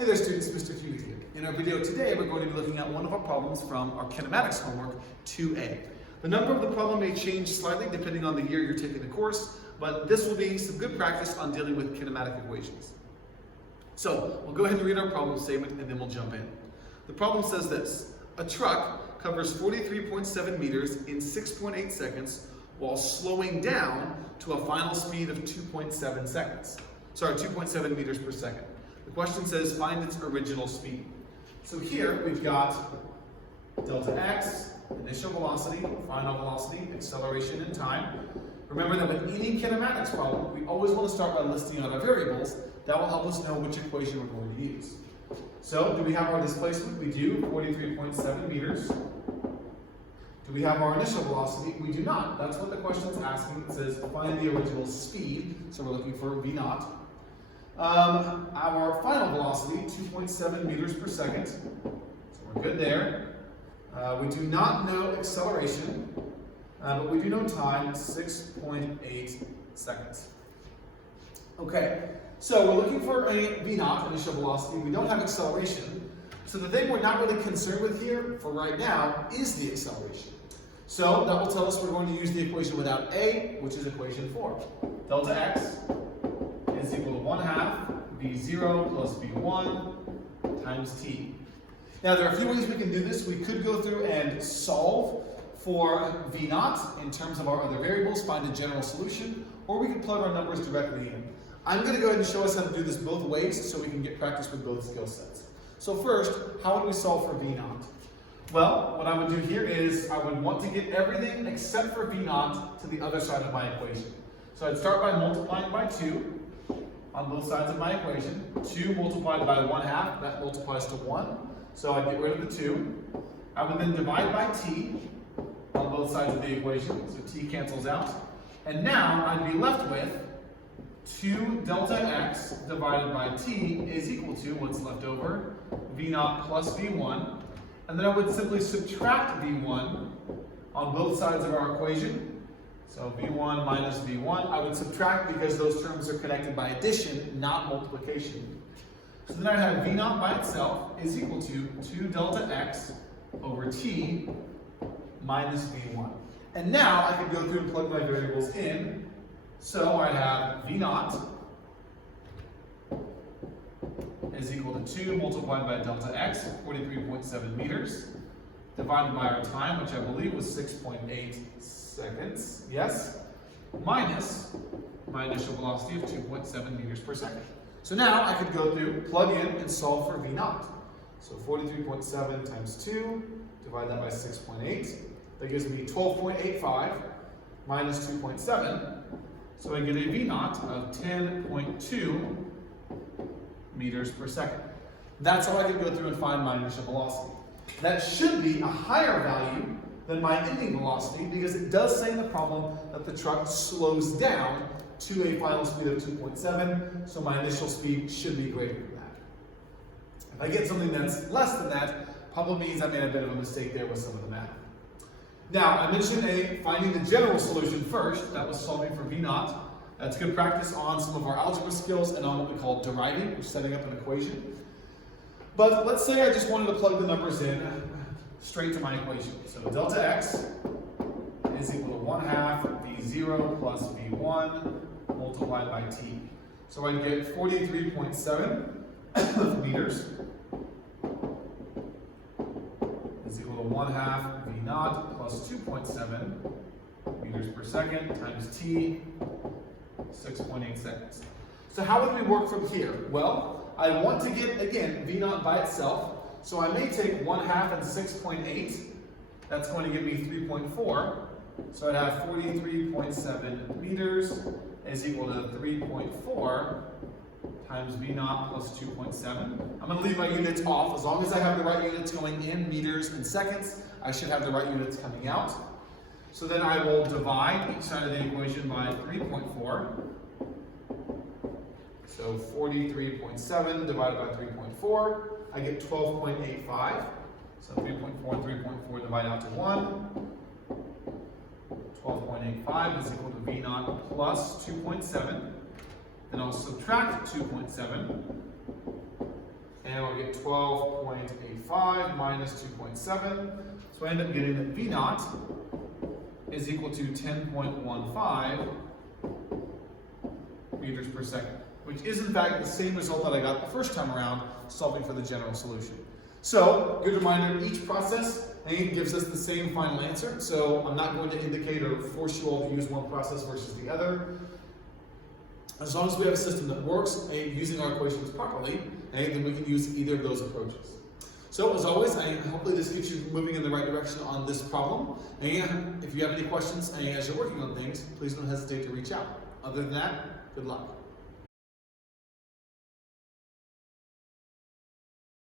Hey there students, Mr. Hughes here. In our video today, we're going to be looking at one of our problems from our kinematics homework 2a. The number of the problem may change slightly depending on the year you're taking the course, but this will be some good practice on dealing with kinematic equations. So, we'll go ahead and read our problem statement and then we'll jump in. The problem says this: a truck covers 43.7 meters in 6.8 seconds while slowing down to a final speed of 2.7 meters per second. The question says find its original speed. So here we've got delta x, initial velocity, final velocity, acceleration, and time. Remember that with any kinematics problem, we always want to start by listing out our variables. That will help us know which equation we're going to use. So do we have our displacement? We do, 43.7 meters. Do we have our initial velocity? We do not. That's what the question is asking. It says find the original speed, so we're looking for v naught. Our final velocity, 2.7 meters per second, so we're good there. We do not know acceleration, but we do know time, 6.8 seconds. Okay, so we're looking for a v naught, initial velocity. We don't have acceleration, so the thing we're not really concerned with here for right now is the acceleration. So that will tell us we're going to use the equation without a, which is equation 4. Delta x is equal to 1/2 v0 plus v1 times t. Now there are a few ways we can do this. We could go through and solve for v naught in terms of our other variables, find a general solution, or we could plug our numbers directly in. I'm going to go ahead and show us how to do this both ways so we can get practice with both skill sets. So first, how would we solve for v naught? Well, what I would do here is I would want to get everything except for v naught to the other side of my equation. So I'd start by multiplying by 2 on both sides of my equation. 2 multiplied by 1/2, that multiplies to 1. So I'd get rid of the 2. I would then divide by t on both sides of the equation, so t cancels out. And now I'd be left with 2 delta x divided by t is equal to what's left over, v naught plus v1. And then I would simply subtract v1 on both sides of our equation. So v1 minus v1, I would subtract because those terms are connected by addition, not multiplication. So then I have v naught by itself is equal to 2 delta x over t minus v1. And now I can go through and plug my variables in. So I have v naught is equal to 2 multiplied by delta x, 43.7 meters, divided by our time, which I believe was 6.8 seconds, yes, minus my initial velocity of 2.7 meters per second. So now I could go through, plug in, and solve for v naught. So 43.7 times 2, divide that by 6.8, that gives me 12.85 minus 2.7, so I get a v naught of 10.2 meters per second. That's how I could go through and find my initial velocity. That should be a higher value than my ending velocity because it does say in the problem that the truck slows down to a final speed of 2.7, so my initial speed should be greater than that. If I get something that's less than that, probably means I made a bit of a mistake there with some of the math. Now, I mentioned finding the general solution first. That was solving for v naught. That's good practice on some of our algebra skills and on what we call deriving, which is setting up an equation. But let's say I just wanted to plug the numbers in straight to my equation. So delta x is equal to 1/2 v0 plus v1 multiplied by t. So I'd get 43.7 meters is equal to 1/2 v naught plus 2.7 meters per second times t, 6.8 seconds. So how would we work from here? Well, I want to get, again, v naught by itself. So I may take 1/2 and 6.8. That's going to give me 3.4. So I'd have 43.7 meters is equal to 3.4 times v naught plus 2.7. I'm going to leave my units off. As long as I have the right units going in, meters and seconds, I should have the right units coming out. So then I will divide each side of the equation by 3.4. So 43.7 divided by 3.4, I get 12.85. So 3.4 and 3.4 divide out to 1. 12.85 is equal to v naught plus 2.7. Then I'll subtract 2.7 and we'll get 12.85 minus 2.7. So I end up getting that V naught is equal to 10.15 meters per second, which is in fact the same result that I got the first time around solving for the general solution. So, good reminder, each process gives us the same final answer, so I'm not going to indicate or force you all to use one process versus the other. As long as we have a system that works using our equations properly, then we can use either of those approaches. So, as always, hopefully this gets you moving in the right direction on this problem. And if you have any questions as you're working on things, please don't hesitate to reach out. Other than that, good luck.